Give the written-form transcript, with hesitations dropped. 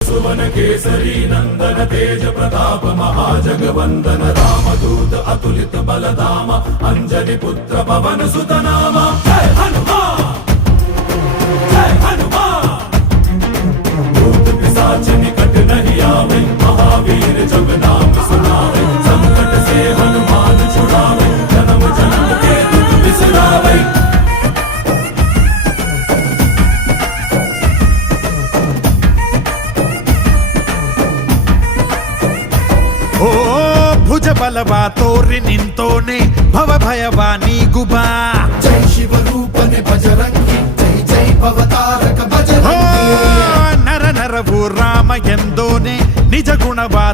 सुवन केसरी नंदन तेज प्रताप महाजगवंदन रामदूत अतुलित बलधाम अंजनी पुत्र पवन सुत नाम जय हनुमान जय हनुमान। भूत पिशाच निकट नहीं आवे महावीर जब नाम सुनावे संकट से हनुमान छुड़ावे जन्म जन्म के दुख बिसरावे। ಓ ಭುಜ ಬಲವಾ ತೋರಿ ನಿಂತೋನೆ ಭವ ಭಯವಾ ನೀಗುಬಾ ಜೈ ಶಿವರೂಪನೆ ಬಜರಂಗಿ ಜೈ ಜೈ ಭವತಾರಕ ಬಜರಂಗಿ ನರ ನರವು ರಾಮ ಎಂದೋನೆ ನಿಜ ಗುಣವಾ